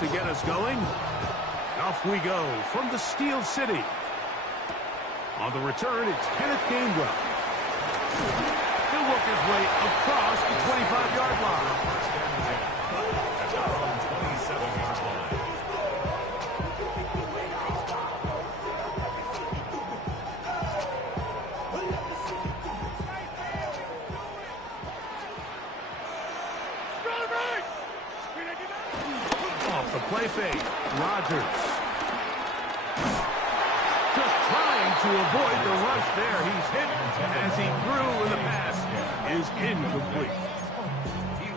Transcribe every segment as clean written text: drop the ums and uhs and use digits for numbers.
to get us going. Off we go from the Steel City. On the return, it's Kenneth Gainwell. He'll work his way across the 25-yard line. Off the play fake, Rodgers. Just trying to avoid the rush there. He's hit as he threw, and the pass is incomplete.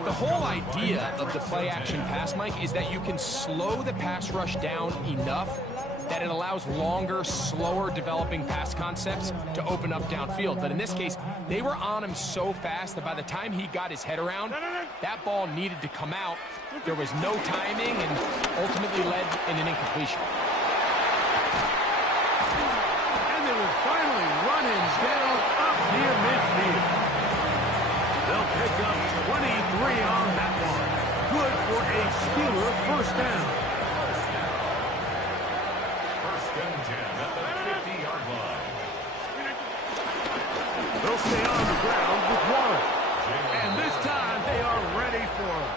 The whole idea of the play-action pass, Mike, is that you can slow the pass rush down enough that it allows longer, slower developing pass concepts to open up downfield. But in this case, they were on him so fast that by the time he got his head around, that ball needed to come out. There was no timing and ultimately led in an incompletion. And they will finally run him down up near midfield. They'll pick up 23 on that one. Good for a Steeler first down. First and 10 at the 50-yard line. They'll stay on the ground with Warren. And this time they are ready for him.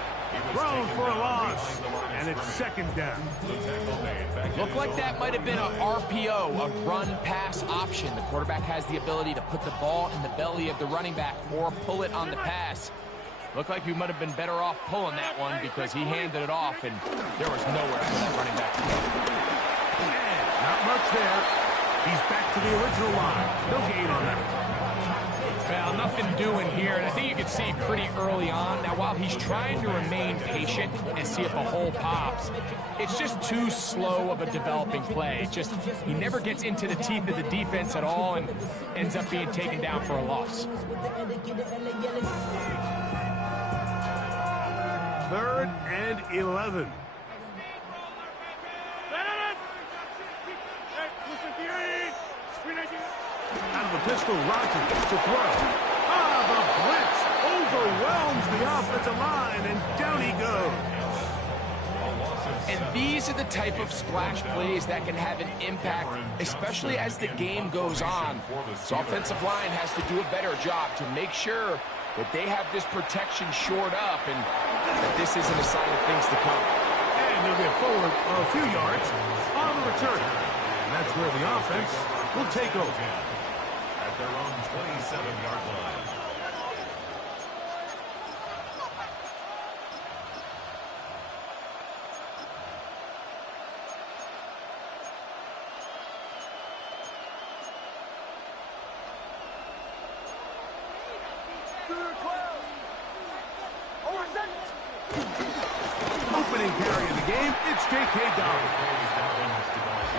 Thrown for a loss. And it's second down. Looked like that might have been a RPO, a run-pass option. The quarterback has the ability to put the ball in the belly of the running back or pull it on the pass. Looked like he might have been better off pulling that one because he handed it off, and there was nowhere for that running back to go. And not much there. He's back to the original line. No gain on that. Well, nothing doing here, and I think you can see pretty early on. Now, while he's trying to remain patient and see if a hole pops, it's just too slow of a developing play. It's just, he never gets into the teeth of the defense at all and ends up being taken down for a loss. Third and 11. Out of the pistol, Rodgers to throw. The blitz overwhelms the offensive line, and down he goes. And these are the type of splash plays that can have an impact, especially as the game goes on. So offensive line has to do a better job to make sure that they have this protection shored up and that this isn't a sign of things to come. And they'll get forward a few yards on the return. And that's where the offense will take over. At their own 27-yard line. Opening carry in the game, it's J.K. Dobbins.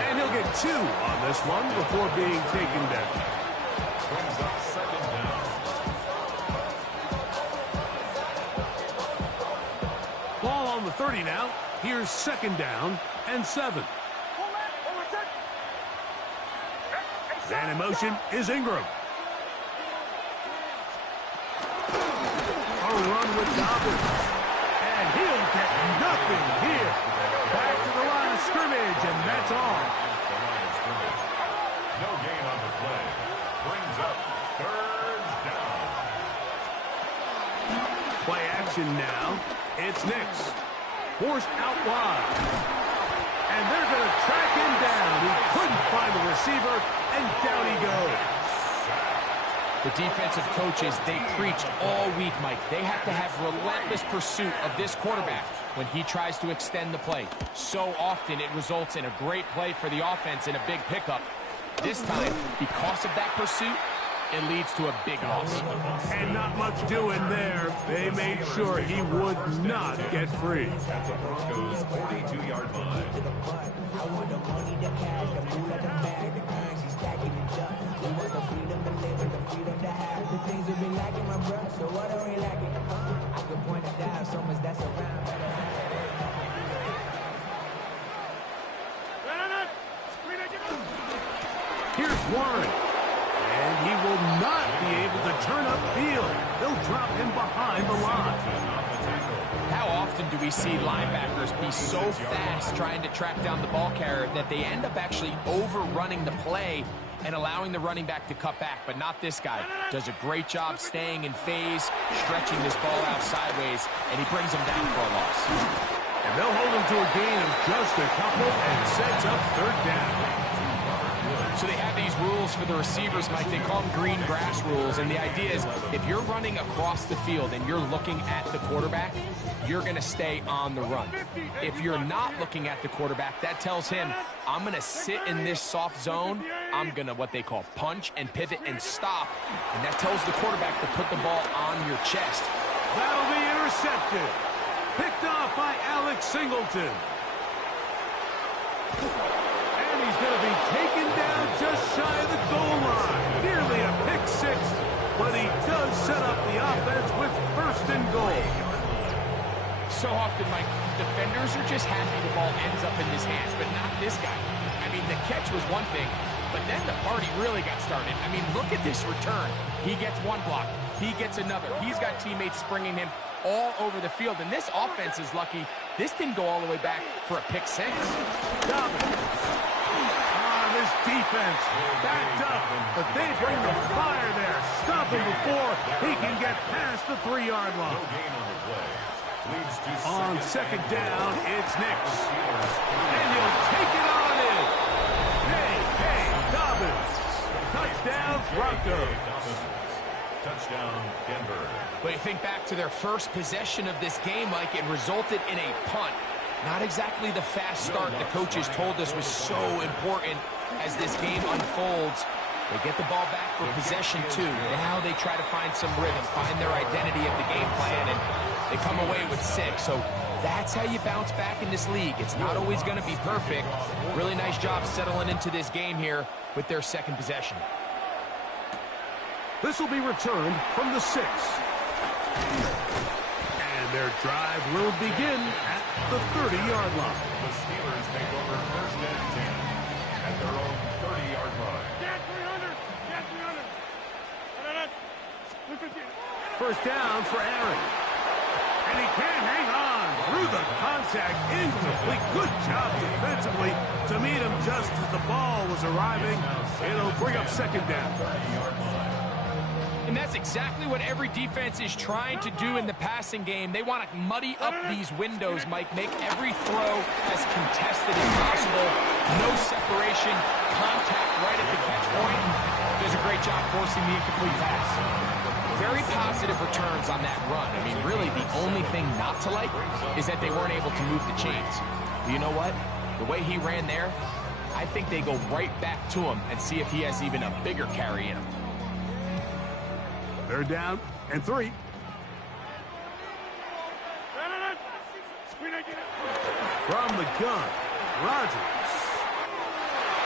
And he'll get 2 on this one before being taken down. Brings up second down. Ball on the 30 now. Here's second down and 7. And in motion is Ingram. A run with Dobbins. And he'll get nothing here. Back to the line of scrimmage, and that's all. No gain on the play. Brings up third down. Play action now. It's Nix. Forced out wide. And they're going to track him down. He couldn't find the receiver, and down he goes. The defensive coaches, they preached all week, Mike. They have to have relentless pursuit of this quarterback when he tries to extend the play. So often it results in a great play for the offense and a big pickup. This time, because of that pursuit, it leads to a big loss. And not much doing there. They made sure he would not get free. At the Broncos' 42-yard line. Here's Warren. And he will not be able to turn upfield. They'll drop him behind the line. How often do we see linebackers be so fast trying to track down the ball carrier that they end up actually overrunning the play and allowing the running back to cut back? But not this guy. Does a great job staying in phase, stretching this ball out sideways, and he brings him down for a loss. And they'll hold him to a gain of just a couple and sets up third down. So they have these rules for the receivers, Mike. They call them green grass rules. And the idea is if you're running across the field and you're looking at the quarterback, you're going to stay on the run. If you're not looking at the quarterback, that tells him, I'm going to sit in this soft zone. I'm going to what they call punch and pivot and stop. And that tells the quarterback to put the ball on your chest. That'll be intercepted. Picked off by Alex Singleton. And he's going to be taken down just shy of the goal line. Nearly a pick six, but he does set up the offense with first and goal. So often, Mike, defenders are just happy the ball ends up in his hands, but not this guy. I mean, the catch was one thing, but then the party really got started. I mean, look at this return. He gets one block. He gets another. He's got teammates springing him all over the field, and this offense is lucky. This didn't go all the way back for a pick six. This defense backed up, but they bring the fire there. Stop him before he can get past the 3-yard line. On second down, it's Nix. And he'll take it on in. Hey, Dobbins. Touchdown, Bronco. Touchdown, Denver. But you think back to their first possession of this game, Mike, it resulted in a punt. Not exactly the fast start the coaches told us was so important as this game unfolds. They get the ball back for possession two. Now they try to find some rhythm, find their identity of the game plan, and they come away with 6. So that's how you bounce back in this league. It's not always going to be perfect. Really nice job settling into this game here with their second possession. This will be returned from the 6. And their drive will begin at the 30-yard line. The Steelers take over first and 10 at their own 30-yard line. First down for Aaron. And he can't hang on through the contact. Incomplete. Good job defensively to meet him just as the ball was arriving. It'll bring up second down. And that's exactly what every defense is trying to do in the passing game. They want to muddy up these windows, Mike, make every throw as contested as possible. No separation, contact right at the catch point. Does a great job forcing the incomplete pass. Very positive returns on that run. I mean, really, the only thing not to like is that they weren't able to move the chains. But you know what? The way he ran there, I think they go right back to him and see if he has even a bigger carry in him. Third down and 3. From the gun, Rodgers.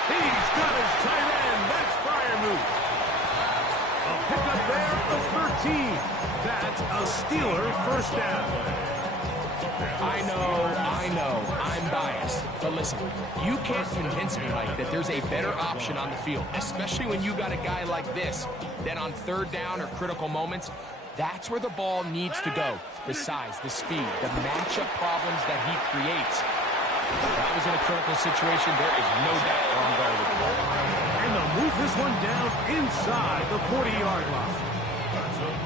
He's got his tight end. That's Freiermuth. A pickup there of 13. That's a Steeler first down. I know, I'm biased. But listen, you can't convince me, Mike, that there's a better option on the field, especially when you got a guy like this, that on third down or critical moments, that's where the ball needs to go. The size, the speed, the matchup problems that he creates. That was in a critical situation. There is no doubt where I'm going with the ball. And they'll move this one down inside the 40-yard line.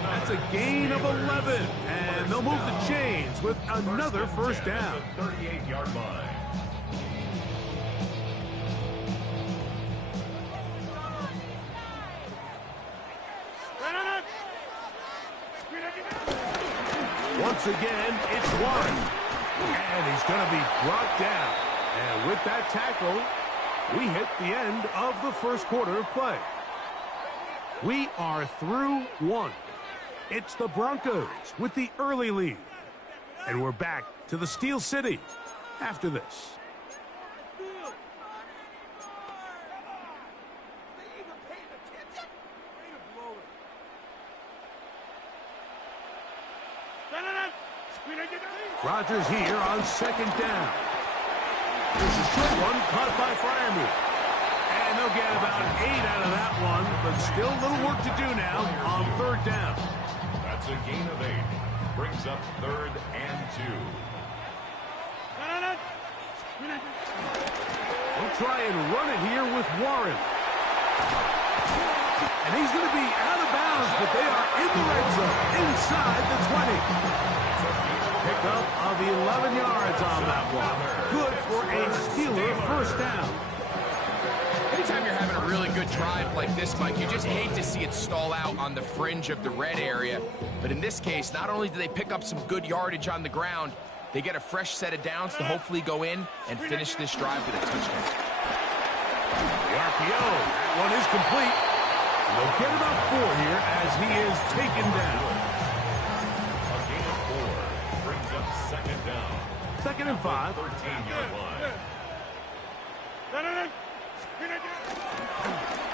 That's a gain of 11. And they'll move the chains with another first down. 38-yard line. Once again, it's 1. And he's going to be brought down. And with that tackle, we hit the end of the first quarter of play. We are through 1. It's the Broncos with the early lead. And we're back to the Steel City after this. Rodgers here on second down. This is a short one caught by Freiermuth. And they'll get about 8 out of that one, but still a little work to do now on third down. That's a gain of 8. brings up 3rd and 2. We'll try and run it here with Warren. And he's going to be out of bounds, but they are in the red zone, inside the 20. Pickup of 11 yards on that one. Good for a Steeler first down. Anytime you're having a really good drive like this, Mike, you just hate to see it stall out on the fringe of the red area. But in this case, not only do they pick up some good yardage on the ground, they get a fresh set of downs to hopefully go in and finish this drive with a touchdown. The RPO, that one is complete. They'll get about 4 here as he is taken down. A gain of 4 brings up 2nd down. 2nd and 5. 13-yard line.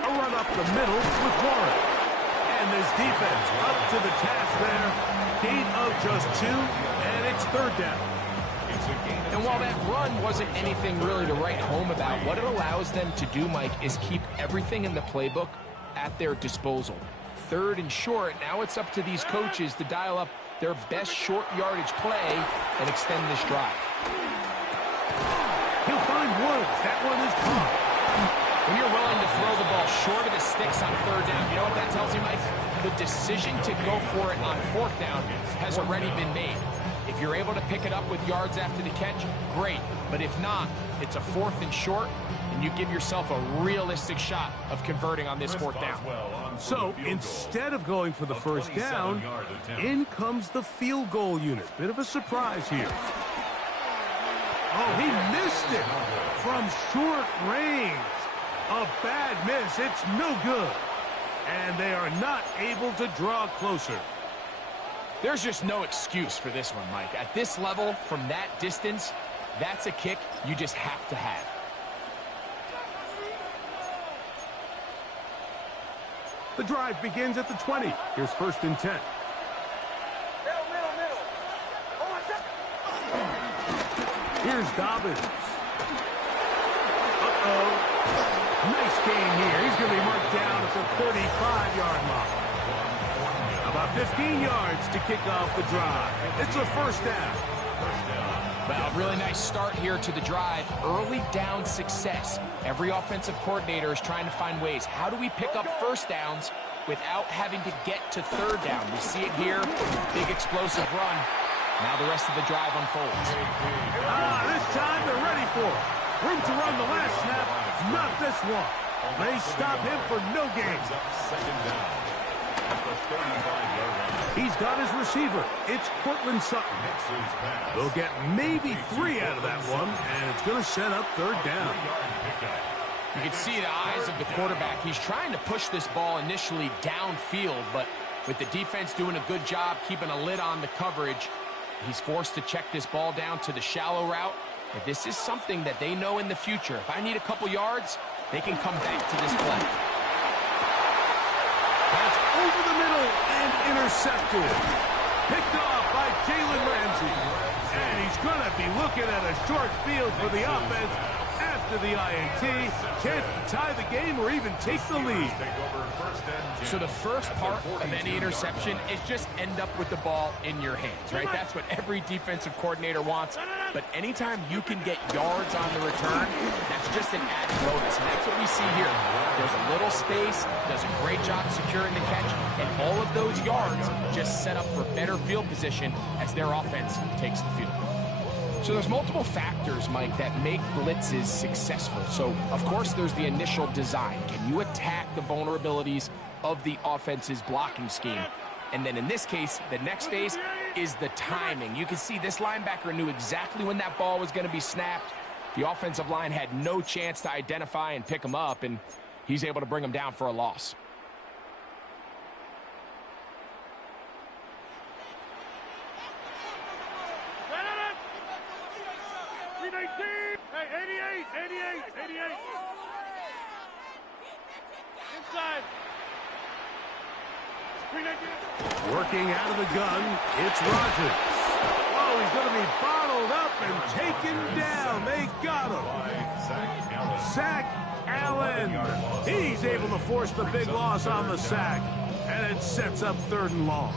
A run up the middle with Warren. And this defense up to the task there. Gain of just 2, and it's 3rd down. And while that run wasn't anything really to write home about, what it allows them to do, Mike, is keep everything in the playbook at their disposal. 3rd and short, now it's up to these coaches to dial up their best short yardage play and extend this drive. He'll find Woods. That one is caught. When you're willing to throw the ball short of the sticks on 3rd down, you know what that tells you, Mike? The decision to go for it on 4th down has already been made. If you're able to pick it up with yards after the catch, great. But if not, it's a 4th and short, and you give yourself a realistic shot of converting on this 4th down. So instead of going for the first down, in comes the field goal unit. Bit of a surprise here. Oh, he missed it from short range. A bad miss. It's no good. And they are not able to draw closer. There's just no excuse for this one, Mike. At this level, from that distance, that's a kick you just have to have. The drive begins at the 20. Here's 1st and 10. Here's Dobbins. Uh-oh. Nice gain here. He's going to be marked down at the 35-yard mark. About 15 yards to kick off the drive. It's a 1st down. Well, really nice start here to the drive. Early down success. Every offensive coordinator is trying to find ways. How do we pick up 1st downs without having to get to 3rd down? We see it here. Big explosive run. Now the rest of the drive unfolds. This time they're ready for it. Room to run the last snap. Not this one. They stop him for no gain. 2nd down. At the 35-yard line. He's got his receiver. It's Cortland Sutton. They'll get maybe 3 out of that one, and it's going to set up 3rd down. You can see the eyes of the quarterback. He's trying to push this ball initially downfield, but with the defense doing a good job keeping a lid on the coverage, he's forced to check this ball down to the shallow route. But this is something that they know in the future. If I need a couple yards, they can come back to this play. That's over the middle and intercepted. Picked off by Jalen Ramsey. And he's going to be looking at a short field for the offense after the INT. Chance to tie the game or even take the lead. So the first part of any interception is just end up with the ball in your hands, right? That's what every defensive coordinator wants. But anytime you can get yards on the return, that's just an added bonus. And that's what we see here. There's a little space, does a great job securing the catch, and all of those yards just set up for better field position as their offense takes the field. So there's multiple factors, Mike, that make blitzes successful. So, of course, there's the initial design. Can you attack the vulnerabilities of the offense's blocking scheme? And then in this case, the next phase is the timing. You can see this linebacker knew exactly when that ball was going to be snapped. The offensive line had no chance to identify and pick him up, and he's able to bring him down for a loss. Working out of the gun, it's Rodgers. Oh, he's going to be bottled up and taken down. They got him. Sack Allen. He's able to force the big loss on the sack. And it sets up 3rd and long.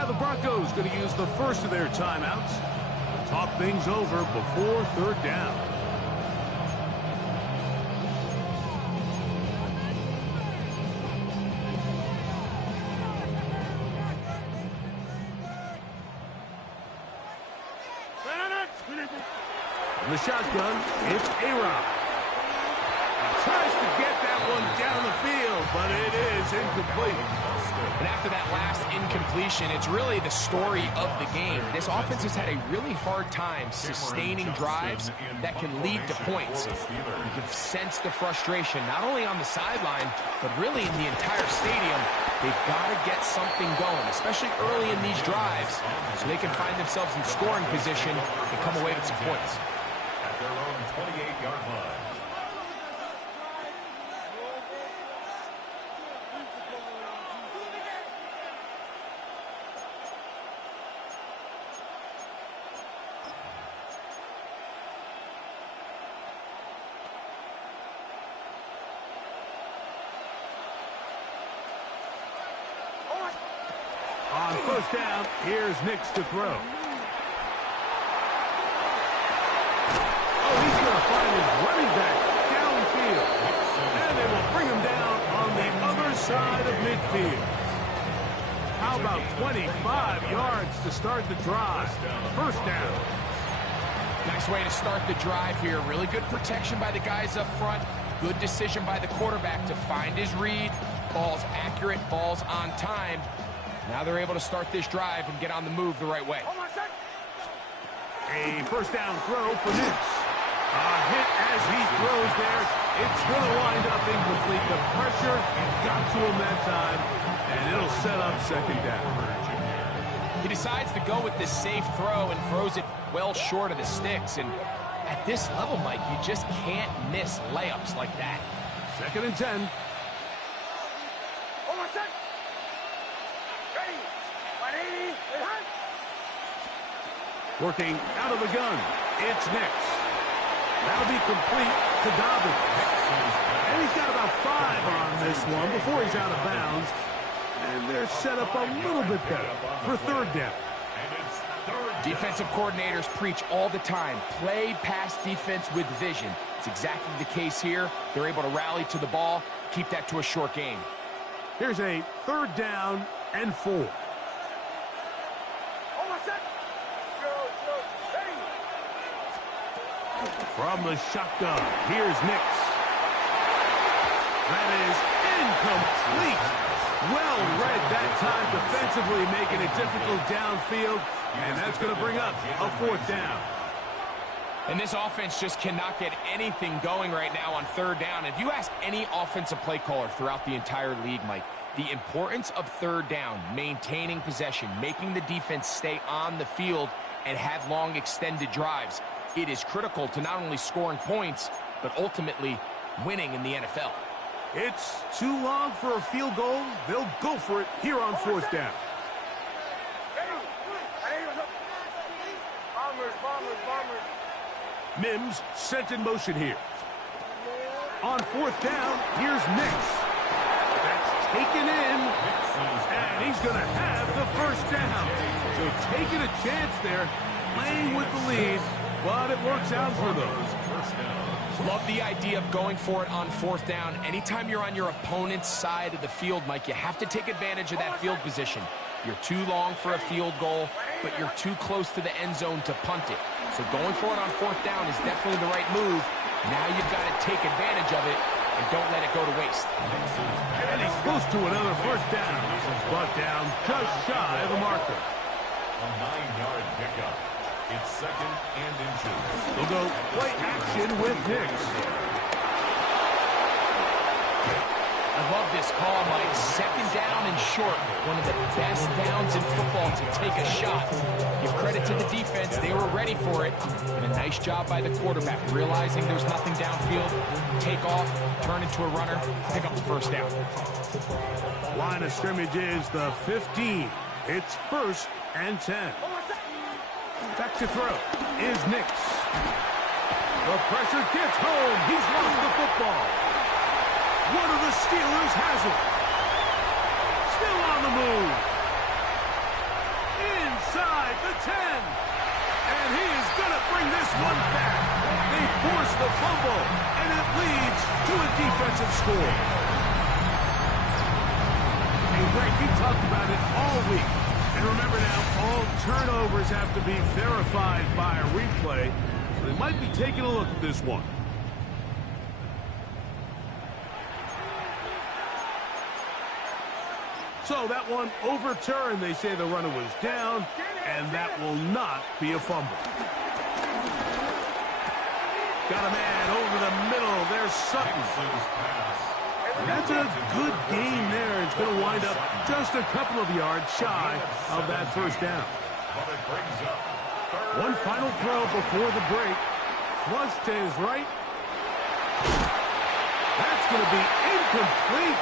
Now the Broncos going to use the first of their timeouts. Talk things over before third down. In the shotgun, it's A-Rob. Tries to get that one down the field, but it is incomplete. And after that last incompletion, it's really the story of the game. This offense has had a really hard time sustaining drives that can lead to points. You can sense the frustration, not only on the sideline, but really in the entire stadium. They've got to get something going, especially early in these drives, so they can find themselves in scoring position and come away with some points. At their own 28-yard line. On first down, here's Nix to throw. Oh, he's going to find his running back downfield. And they will bring him down on the other side of midfield. How about 25 yards to start the drive? First down. Nice way to start the drive here. Really good protection by the guys up front. Good decision by the quarterback to find his read. Ball's accurate, ball's on time. Now they're able to start this drive and get on the move the right way. A first down throw for Nix. A hit as he throws there. It's going to wind up incomplete. The pressure got to him that time, and it'll set up second down. He decides to go with this safe throw and throws it well short of the sticks. And at this level, Mike, you just can't miss layups like that. Second and 10. Working out of the gun, it's Nix. That'll be complete to Dobbins. And he's got about 5 on this one before he's out of bounds. And they're set up a little bit better for third down. Defensive coordinators preach all the time, play pass defense with vision. It's exactly the case here. They're able to rally to the ball, keep that to a short game. Here's a third down and 4. From the shotgun, here's Nix. That is incomplete. Well read that time defensively, making it difficult downfield, and that's going to bring up a fourth down. And this offense just cannot get anything going right now on third down. If you ask any offensive play caller throughout the entire league, Mike, the importance of third down, maintaining possession, making the defense stay on the field and have long extended drives, it is critical to not only scoring points, but ultimately winning in the NFL. It's too long for a field goal. They'll go for it here on fourth down. Mims sent in motion here. On fourth down, here's Nix. That's taken in, and he's going to have the first down. So taking a chance there, playing with the lead, but it works out for them. Love the idea of going for it on fourth down. Anytime you're on your opponent's side of the field, Mike, you have to take advantage of that field position. You're too long for a field goal, but you're too close to the end zone to punt it. So going for it on fourth down is definitely the right move. Now you've got to take advantage of it and don't let it go to waste. And he's close to another first down. Brought down just shy of the marker. A 9-yard pickup. It's second and inches. They'll go play action with Nix. I love this call, Mike. Second down and short. One of the best downs in football to take a shot. Give credit to the defense. They were ready for it. And a nice job by the quarterback, realizing there's nothing downfield. Take off, turn into a runner, pick up the first down. Line of scrimmage is the 15. It's first and 10. Back to throw is Nix. The pressure gets home. He's lost the football. One of the Steelers has it. Still on the move. inside the 10. And he is going to bring this one back. They force the fumble, and it leads to a defensive score. And Greg, he talked about it all week. And remember now, all turnovers have to be verified by a replay. So they might be taking a look at this one. So that one overturned. They say the runner was down, and that will not be a fumble. Got a man over the middle. There's Sutton. That's a good game there. It's going to wind up just a couple of yards shy of that first down. One final throw before the break. Flush to his right. That's going to be incomplete.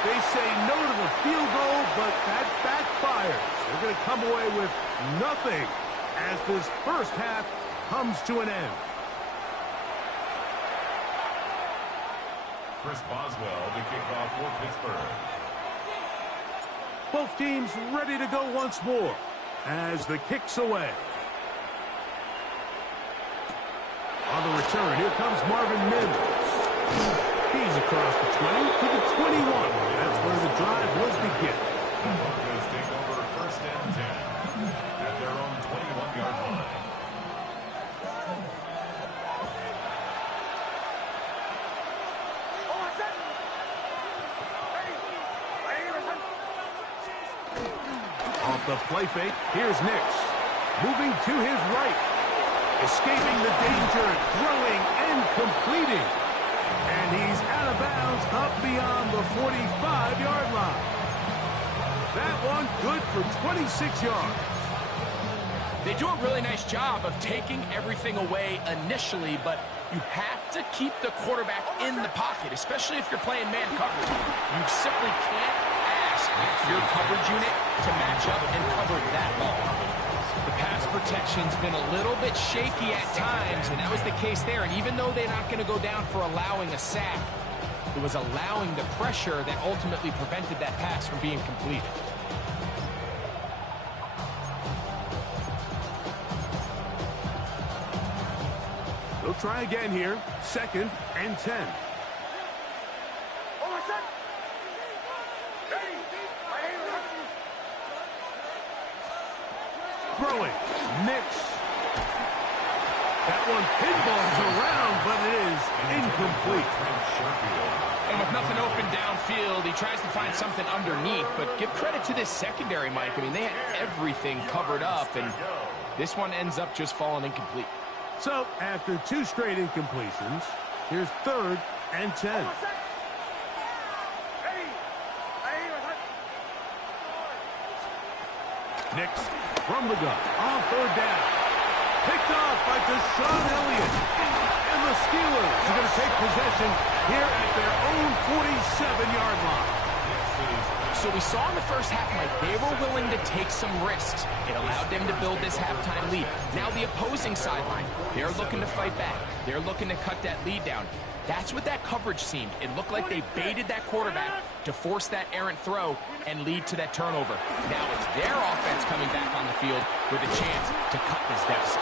They say no to the field goal, but that backfires. They're going to come away with nothing as this first half comes to an end. Chris Boswell to kick off for Pittsburgh. Both teams ready to go once more as the kick's away. On the return, here comes Marvin Mims. He's across the 20 to the 21. That's where the drive will begin. The Broncos take over first and 10 at their own 21-yard line. Off the play fake, here's Nix. Moving to his right. Escaping the danger, throwing and completing. And he's out of bounds up beyond the 45-yard line. That one good for 26 yards. They do a really nice job of taking everything away initially, but you have to keep the quarterback in the pocket, especially if you're playing man coverage. You simply can't ask your coverage unit to match up and cover that long. The pass protection's been a little bit shaky at times, and that was the case there. And even though they're not going to go down for allowing a sack, it was allowing the pressure that ultimately prevented that pass from being completed. They'll try again here. 2nd and 10. Throwing. Nix. That one pinballs around, but it is incomplete. And with nothing open downfield, he tries to find something underneath. But give credit to this secondary, Mike. I mean, they had everything covered up, and this one ends up just falling incomplete. So, after 2 straight incompletions, here's 3rd and 10. Nix from the gun on 3rd down. Picked off by Deshaun Elliott. And the Steelers are going to take possession here at their own 47-yard line. So we saw in the first half, Mike, they were willing to take some risks. It allowed them to build this halftime lead. Now the opposing sideline, they're looking to fight back. They're looking to cut that lead down. That's what that coverage seemed. It looked like they baited that quarterback to force that errant throw and lead to that turnover. Now it's their offense coming back on the field with a chance to cut this deficit.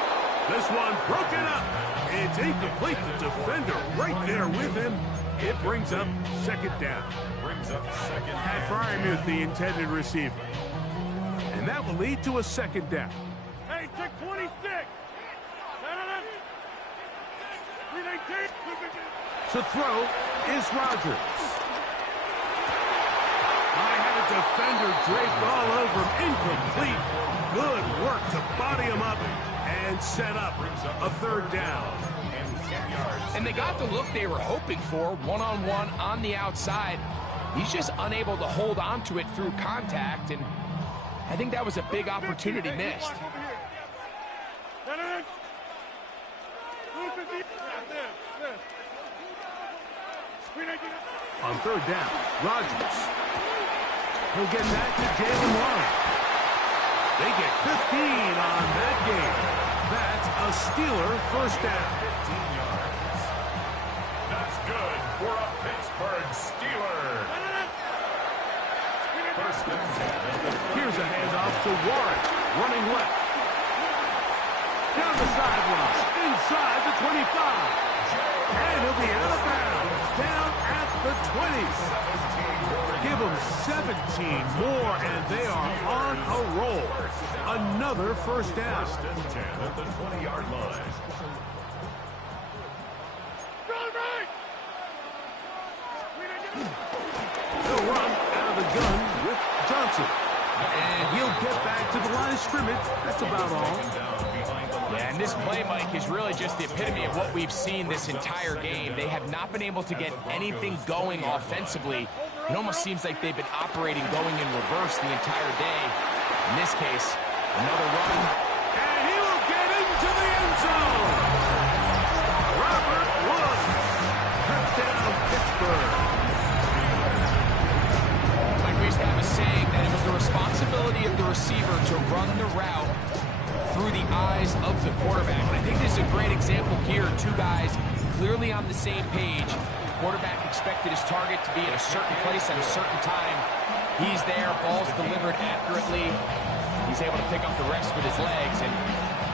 This one broken up. It's incomplete. The defender right there with him. It brings up 2nd down. Pat Fryermuth, the intended receiver. And that will lead to a 2nd down. Hey, check 26. To throw is Rodgers. I had a defender draped all over him. Incomplete. Good work to body him up and set up a 3rd down. And they got the look they were hoping for, one-on-one on the outside. He's just unable to hold on to it through contact, and I think that was a big opportunity missed. On 3rd down, Rodgers. He'll get that to Jalen Warren. They get 15 on that game. That's a Steeler 1st down. 15 yards. That's good for a Pittsburgh Steeler. 1st and 10. Here's a handoff to Warren. running left. Down the sideline, inside the 25. And he'll be out of bounds, down at the 20. Give them 17 more, and they are on a roll. Another first down. First and 10 at the 20-yard line. They'll run out of the gun with Johnson. And he'll get back to the line of scrimmage. That's about all. Yeah, and this play, Mike, is really just the epitome of what we've seen this entire game. They have not been able to get anything going offensively. It almost seems like they've been operating going in reverse the entire day. In this case, another run. And he will get into the end zone. Robert Woods. Touchdown, Pittsburgh. Like we used to have a saying that it was the responsibility of the receiver to run the route through the eyes of the quarterback. And I think this is a great example here. Two guys clearly on the same page. The quarterback expected his target to be in a certain place at a certain time. He's there, ball's delivered accurately. He's able to pick up the rest with his legs, and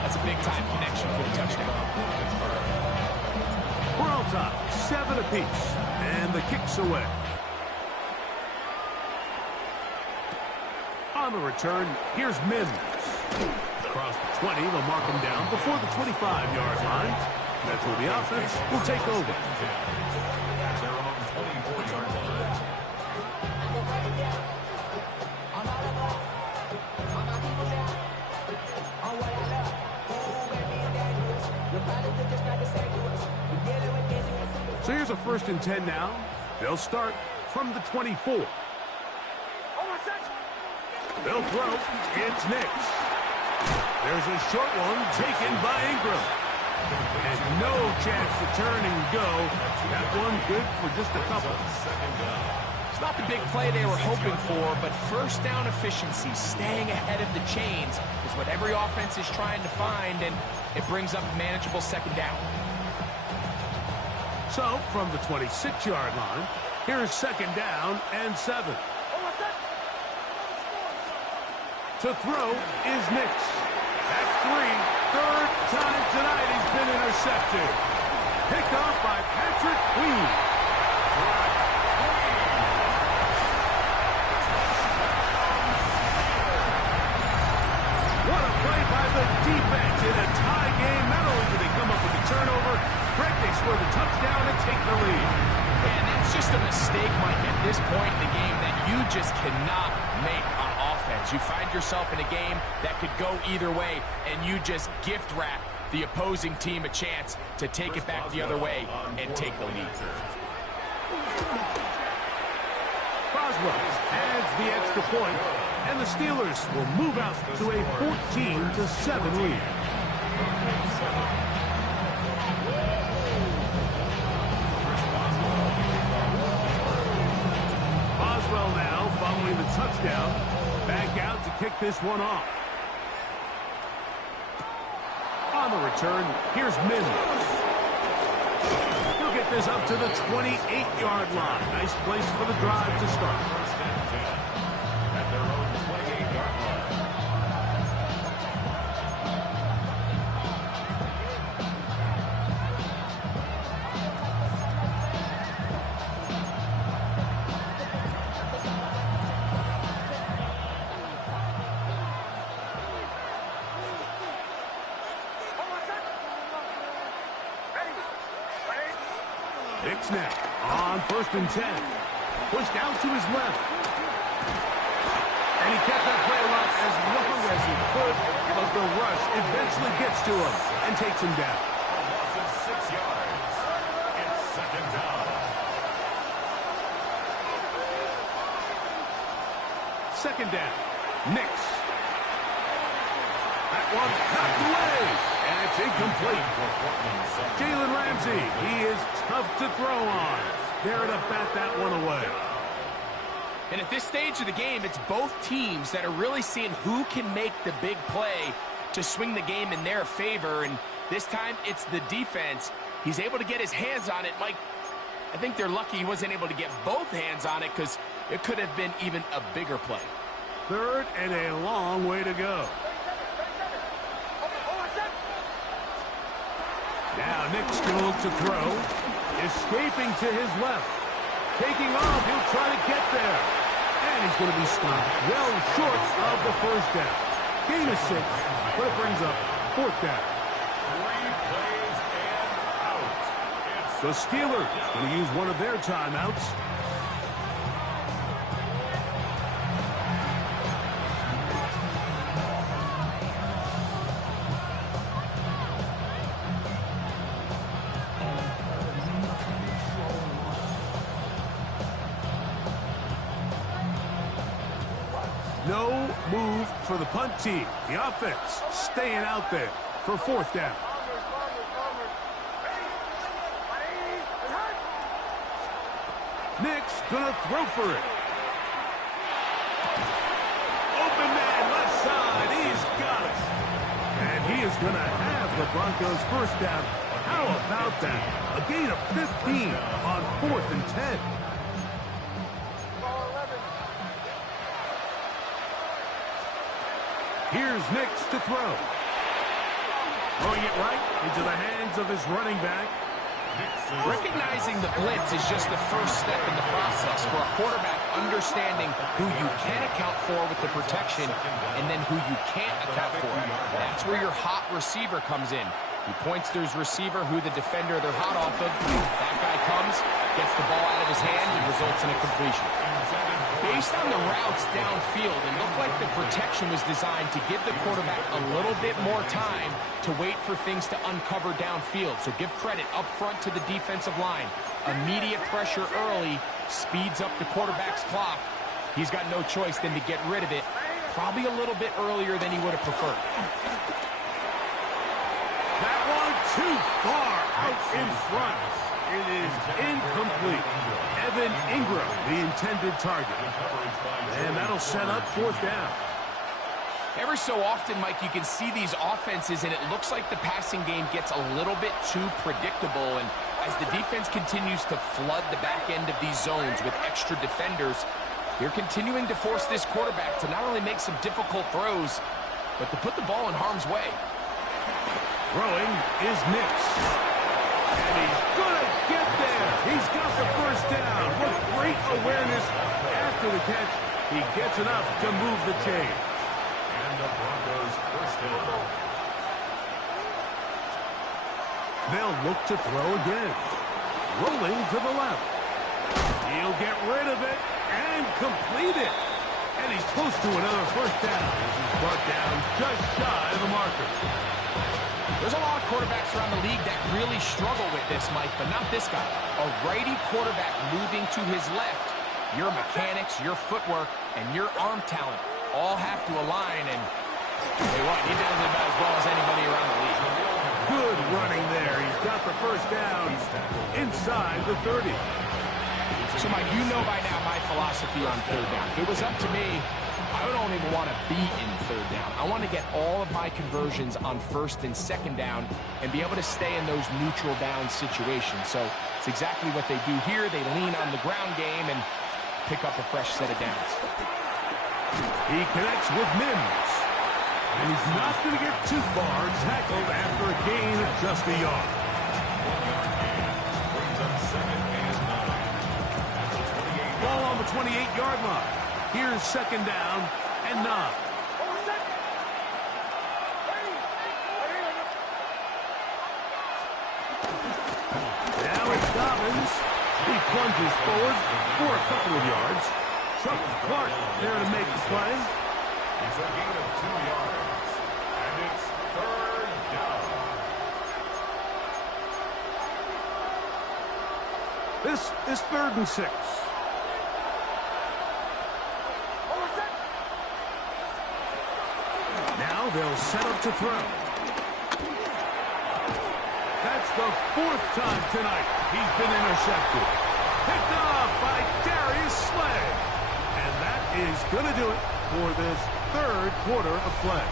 that's a big-time connection for the touchdown. We're on top, 7 apiece, and the kick's away. On the return, here's Mims. Across the 20, they'll mark him down before the 25-yard line. That's where the offense will take over. At their own 24-yard line. So here's a 1st and 10 now. They'll start from the 24. They'll throw. It's Nix. There's a short one taken by Ingram. And no chance to turn and go. That one good for just a couple. It's not the big play they were hoping for, but first down efficiency, staying ahead of the chains, is what every offense is trying to find, and it brings up a manageable 2nd down. So, from the 26-yard line, here's 2nd down and 7. To throw is Nix. That's 3. 3rd time tonight he's been intercepted. Picked off by Patrick Queen. What a play by the defense in a tie game. Not only do they come up with the turnover, Greg, they score the touchdown and take the lead. And it's just a mistake, Mike, at this point in the game that you just cannot make on offense. You find yourself in a game that could go either way, and you just gift wrap the opposing team a chance to take it back the other way and take the lead. Boswell adds the extra point, and the Steelers will move out to a 14-7 lead. Boswell now following the touchdown, back out to kick this one off. On the return, here's Mims. He'll get this up to the 28-yard line. Nice place for the drive to start. First and 10 at their own 28-yard line. Big snap on 1st and 10. Pushed out to his left. And he kept that play alive as long as he could, but the rush eventually gets to him and takes him down. Loss of 6 yards. It's 2nd down. 2nd down. Nix. That one knocked away. And it's incomplete. Jalen Ramsey, he is tough to throw on. There to bat that one away. And at this stage of the game, it's both teams that are really seeing who can make the big play to swing the game in their favor. And this time, it's the defense. He's able to get his hands on it. Mike, I think they're lucky he wasn't able to get both hands on it because it could have been even a bigger play. 3rd and a long way to go. Now Nick's going to look to throw. Escaping to his left. Taking off. He'll try to get there. And he's going to be stopped well short of the first down. Gain of 6, but it brings up 4th down. 3 plays and out. The Steelers going to use one of their timeouts. No move for the punt team. The offense staying out there for 4th down. Nick's gonna throw for it. Open man, left side. He's got it. And he is gonna have the Broncos' 1st down. How about that? A gain of 15 on 4th and 10. Here's Nick's to throw. Throwing it right into the hands of his running back. Recognizing the blitz is just the first step in the process for a quarterback understanding who you can account for with the protection and then who you can't account for. That's where your hot receiver comes in. He points to his receiver, who the defender they're hot off of. That guy comes, gets the ball out of his hand, and results in a completion. Based on the routes downfield, it looked like the protection was designed to give the quarterback a little bit more time to wait for things to uncover downfield. So give credit up front to the defensive line. Immediate pressure early speeds up the quarterback's clock. He's got no choice than to get rid of it, probably a little bit earlier than he would have preferred. That one too far out in front. It is incomplete. Evan Ingram, the intended target. And that'll set up 4th down. Every so often, Mike, you can see these offenses, and it looks like the passing game gets a little bit too predictable. And as the defense continues to flood the back end of these zones with extra defenders, they're continuing to force this quarterback to not only make some difficult throws, but to put the ball in harm's way. Throwing is Nick's. And he's going to get there. He's got the 1st down. With great awareness after the catch, he gets enough to move the chain. And the Broncos' 1st down. They'll look to throw again. Rolling to the left. He'll get rid of it and complete it. And he's close to another 1st down. He's brought down just shy of the marker. There's a lot of quarterbacks around the league that really struggle with this, Mike, but not this guy. A righty quarterback moving to his left. Your mechanics, your footwork, and your arm talent all have to align, and hey, what? He does it about as well as anybody around the league. Good running there. He's got the 1st down inside the 30. So, Mike, you know by now my philosophy on 3rd down. If it was up to me, I don't even want to be in 3rd down. I want to get all of my conversions on 1st and 2nd down and be able to stay in those neutral down situations. So it's exactly what they do here. They lean on the ground game and pick up a fresh set of downs. He connects with Mims. And he's not going to get too far, tackled after a gain of just a yard. Brings up 2nd and 9. At the 28. Ball on the 28-yard line. Here's 2nd down and 9. Now it's Dobbins. He plunges forward for a couple of yards. Chuck Clark there to make the play. It's a gain of 2 yards. And it's 3rd down. This is 3rd and 6. Now they'll set up to throw. That's the 4th time tonight he's been intercepted. Picked off by Darius Slay. And that is going to do it for this 3rd quarter of play.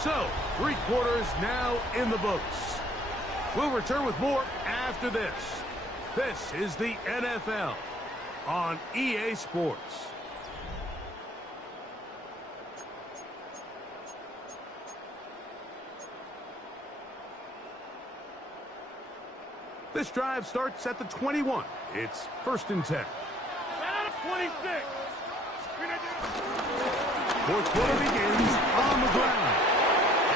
So, 3 quarters now in the books. We'll return with more after this. This is the NFL on EA Sports. This drive starts at the 21. It's 1st and 10. 26. Fourth quarter begins on the ground.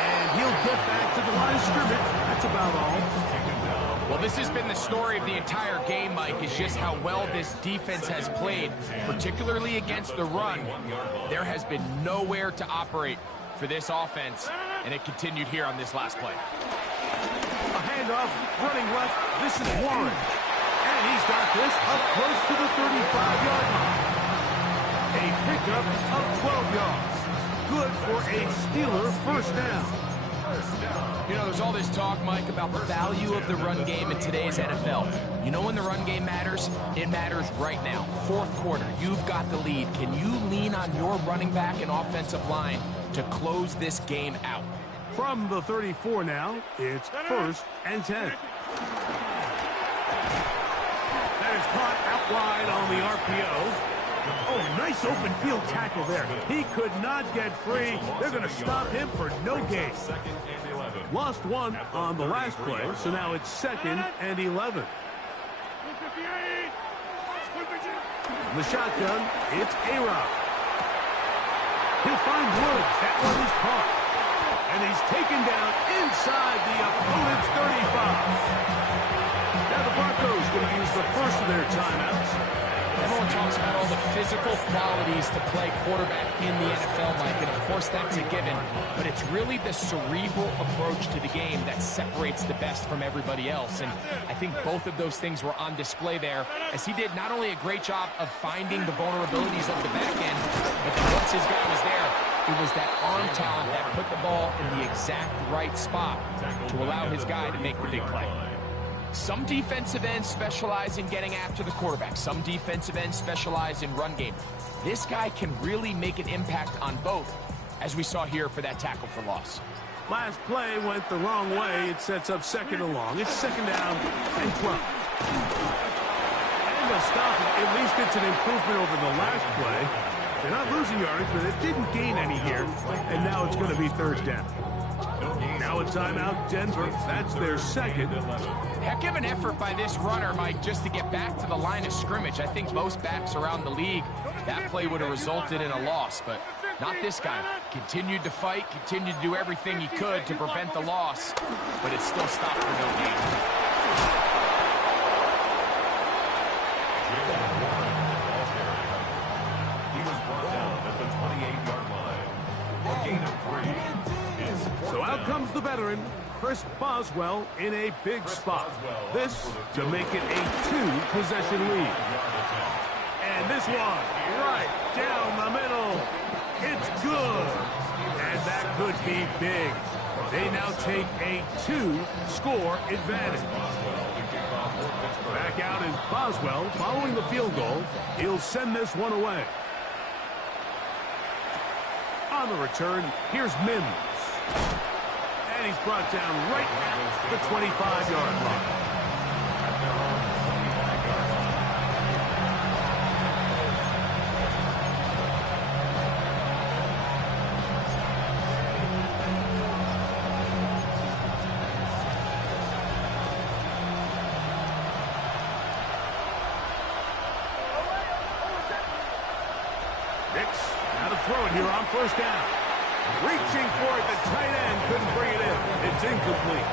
And he'll get back to the line of scrimmage. That's about all. Well, this has been the story of the entire game, Mike, is just how well this defense has played, particularly against the run. There has been nowhere to operate for this offense, and it continued here on this last play. A handoff, running left. This is Warren. And he's got this up close to the 35-yard line. A pickup of 12 yards. Good for a Steeler first down. You know, there's all this talk, Mike, about the value of the run game in today's NFL. You know when the run game matters? It matters right now. Fourth quarter, you've got the lead. Can you lean on your running back and offensive line to close this game out? From the 34 now, it's 1st and 10. That is caught out wide on the RPO. Oh, nice open field tackle there. He could not get free. They're going to stop him for no gain. Lost one on the last play, so now it's 2nd and 11. In the shotgun, it's A-Rob. He'll find Woods. That one is caught. And he's taken down inside the opponent's 35. Now the Broncos going to use the first of their timeouts. Everyone talks about all the physical qualities to play quarterback in the NFL, Mike, and of course that's a given, but it's really the cerebral approach to the game that separates the best from everybody else, and I think both of those things were on display there, as he did not only a great job of finding the vulnerabilities of the back end, but then once his guy was there, it was that arm talent that put the ball in the exact right spot to allow his guy to make the big play. Some defensive ends specialize in getting after the quarterback. Some defensive ends specialize in run game. This guy can really make an impact on both, as we saw here for that tackle for loss. Last play went the wrong way. It sets up 2nd and long. It's 2nd down and 12. And they'll stop it. At least it's an improvement over the last play. They're not losing yards, but it didn't gain any here. And now it's going to be 3rd down. Now a timeout, Denver. That's their 2nd. Heck of an effort by this runner, Mike, just to get back to the line of scrimmage. I think most backs around the league, that play would have resulted in a loss, but not this guy. Continued to fight, continued to do everything he could to prevent the loss, but it still stopped for no gain. He was brought down at the 28-yard line. A gain of 3. So out comes the veteran, Chris Boswell, in a big spot. This to make it a 2-possession lead. And this one, right down the middle. It's good. And that could be big. They now take a 2-score advantage. Back out is Boswell following the field goal. He'll send this one away. On the return, here's Mims. And he's brought down right at the 25-yard line. Now to throw it here on 1st down. Reaching for it, the tight end couldn't bring it in. It's incomplete.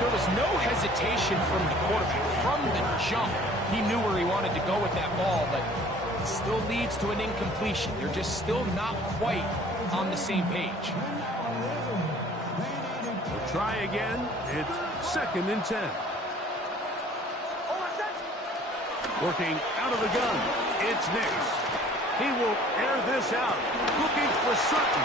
There was no hesitation from the quarterback. From the jump, he knew where he wanted to go with that ball, but it still leads to an incompletion. They're just still not quite on the same page. We'll try again. It's 2nd and 10. Working out of the gun. It's Nix. He will air this out. Looking for Sutton.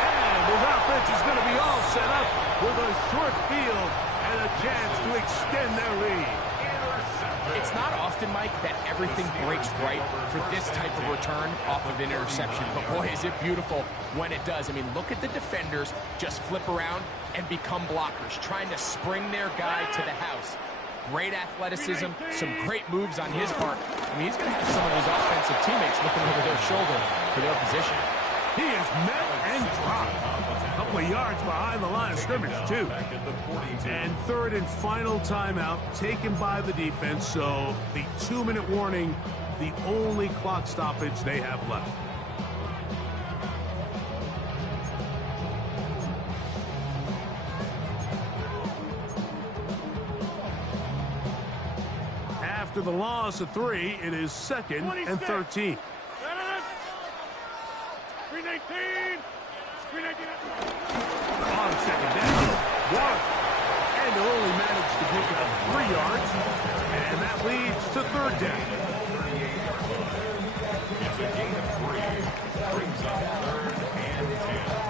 And his offense is going to be all set up with a short field and a chance to extend their lead. It's not often, Mike, that everything breaks right for this type of return off of an interception. But boy, is it beautiful when it does. I mean, look at the defenders just flip around and become blockers, trying to spring their guy to the house. Great athleticism, some great moves on his part. I mean, he's going to have some of his offensive teammates looking over their shoulder for their position. He is met and dropped. A couple of yards behind the line of scrimmage, too. And third and final timeout taken by the defense, so the 2-minute warning, the only clock stoppage they have left. After the loss of 3, it is 2nd and 13. Screen 18. Screen 18. On 2nd down, 1. And they'll only manage to pick up 3 yards. And that leads to 3rd down. It's a gain of 3. Brings up 3rd and 10.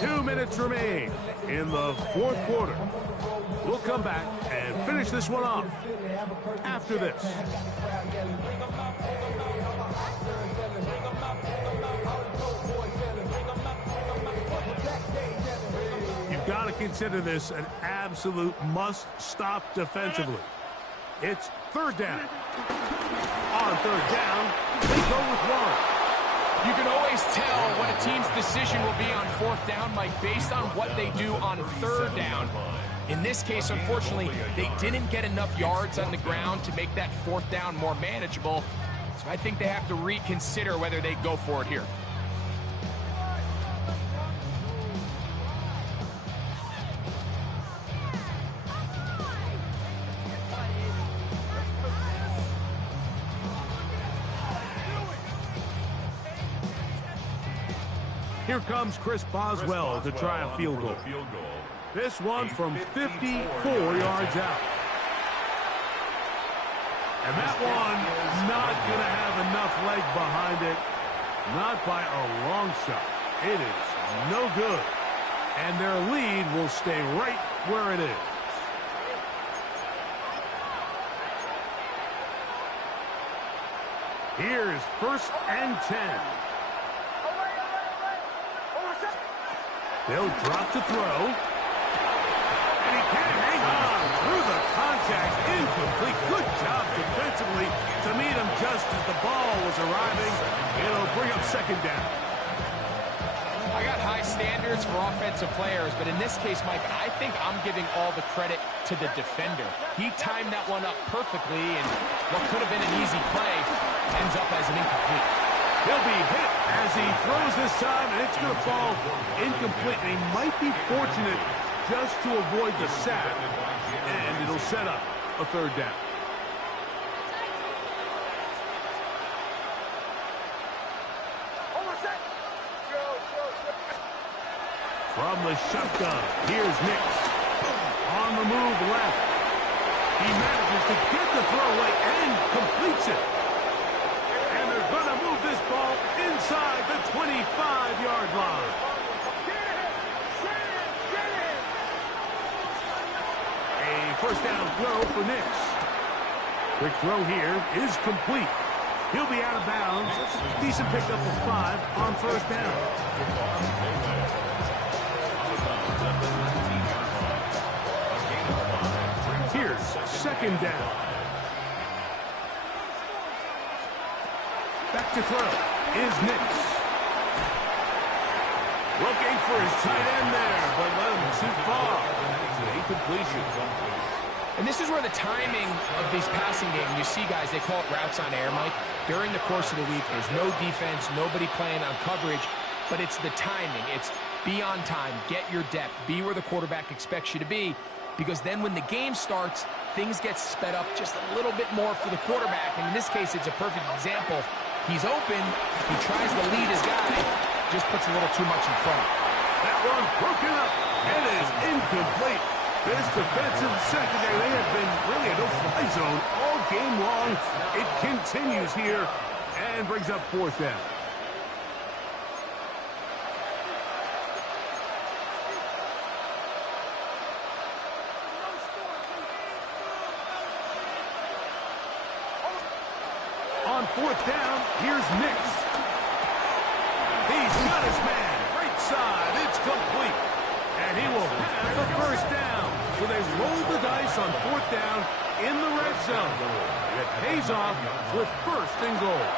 2 minutes remain in the 4th quarter. We'll come back and finish this one off after this. You've got to consider this an absolute must-stop defensively. It's 3rd down. On 3rd down, they go with 1. You can always tell what a team's decision will be on 4th down, Mike, based on what they do on 3rd down. In this case, unfortunately, they didn't get enough yards on the ground to make that 4th down more manageable. So I think they have to reconsider whether they go for it here. Here comes Chris Boswell to try a field goal. This one from 54 yards out. And that one not going to have enough leg behind it. Not by a long shot. It is no good. And their lead will stay right where it is. Here's 1st and 10. They'll drop to throw. And he can't hang on through the contact. Incomplete. Good job defensively to meet him just as the ball was arriving. It'll bring up 2nd down. I got high standards for offensive players, but in this case, Mike, I think I'm giving all the credit to the defender. He timed that one up perfectly, and what could have been an easy play ends up as an incomplete. He'll be hit as he throws this time, and it's going to fall incomplete. And he might be fortunate just to avoid the sack, and it'll set up a 3rd down. From the shotgun, here's Nix. On the move left. He manages to get the throw away and completes it. And they're going to move this ball inside the 25-yard line. A 1st down throw for Nix. Quick throw here is complete. He'll be out of bounds. Decent pickup of 5 on 1st down. Here's 2nd down. Back to throw is Nix. Looking for his tight end there, but let him too far. It's an incompletion. And this is where the timing of these passing games, you see guys, they call it routes on air, Mike. During the course of the week, there's no defense, nobody playing on coverage, but it's the timing. It's be on time, get your depth, be where the quarterback expects you to be, because then when the game starts, things get sped up just a little bit more for the quarterback. And in this case, it's a perfect example. He's open, he tries to lead his guy, just puts a little too much in front. That one broken up. It is incomplete. This defensive secondary, they have been really a no-fly zone all game long. It continues here and brings up 4th down. On 4th down, here's Nix. He's got his man. Right side. It's complete. And he will have the 1st down. So they roll the dice on 4th down in the red zone. It pays off with 1st and goal.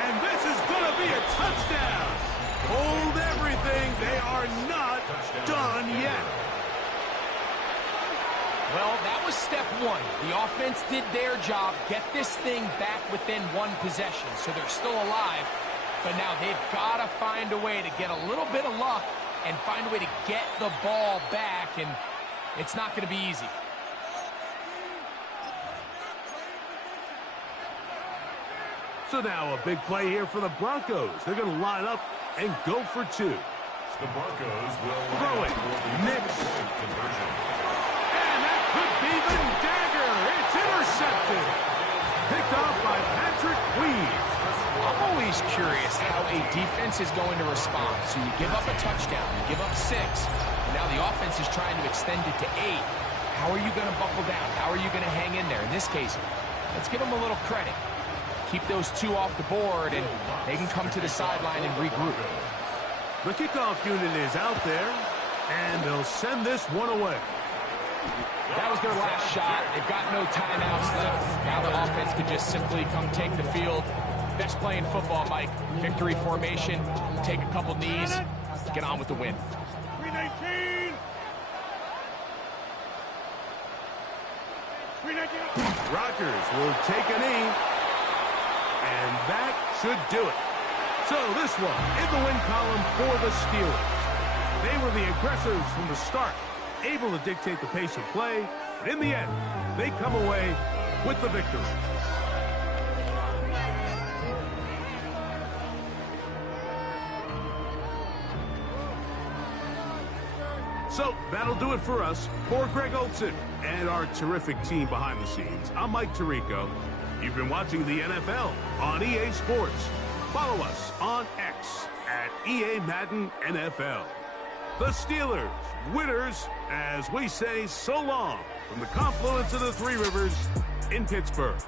And this is going to be a touchdown. Hold everything. They are not done yet. Well, that was step one. The offense did their job, get this thing back within 1 possession, so they're still alive. But now they've got to find a way to get a little bit of luck and find a way to get the ball back, and it's not going to be easy. So now a big play here for the Broncos. They're going to line up and go for 2. The Broncos will throw it. Mix. And that could be the dagger. It's intercepted. Picked off by Patrick Weed. I'm always curious how a defense is going to respond. So you give up a touchdown, you give up 6, and now the offense is trying to extend it to 8. How are you going to buckle down? How are you going to hang in there? In this case, let's give them a little credit. Keep those 2 off the board, and they can come to the sideline and regroup. The kickoff unit is out there, and they'll send this one away. That was their last shot. They've got no timeouts left. Now the offense could just simply come take the field. Best play in football, Mike. Victory formation, take a couple knees, get on with the win. 319. 319. Rodgers will take a knee, and that should do it. So this one in the win column for the Steelers. They were the aggressors from the start, able to dictate the pace of play, but in the end, they come away with the victory. So that'll do it for us. For Greg Olson and our terrific team behind the scenes, I'm Mike Tirico. You've been watching the NFL on EA Sports. Follow us on X at EA Madden NFL. The Steelers, winners, as we say so long from the confluence of the 3 rivers in Pittsburgh.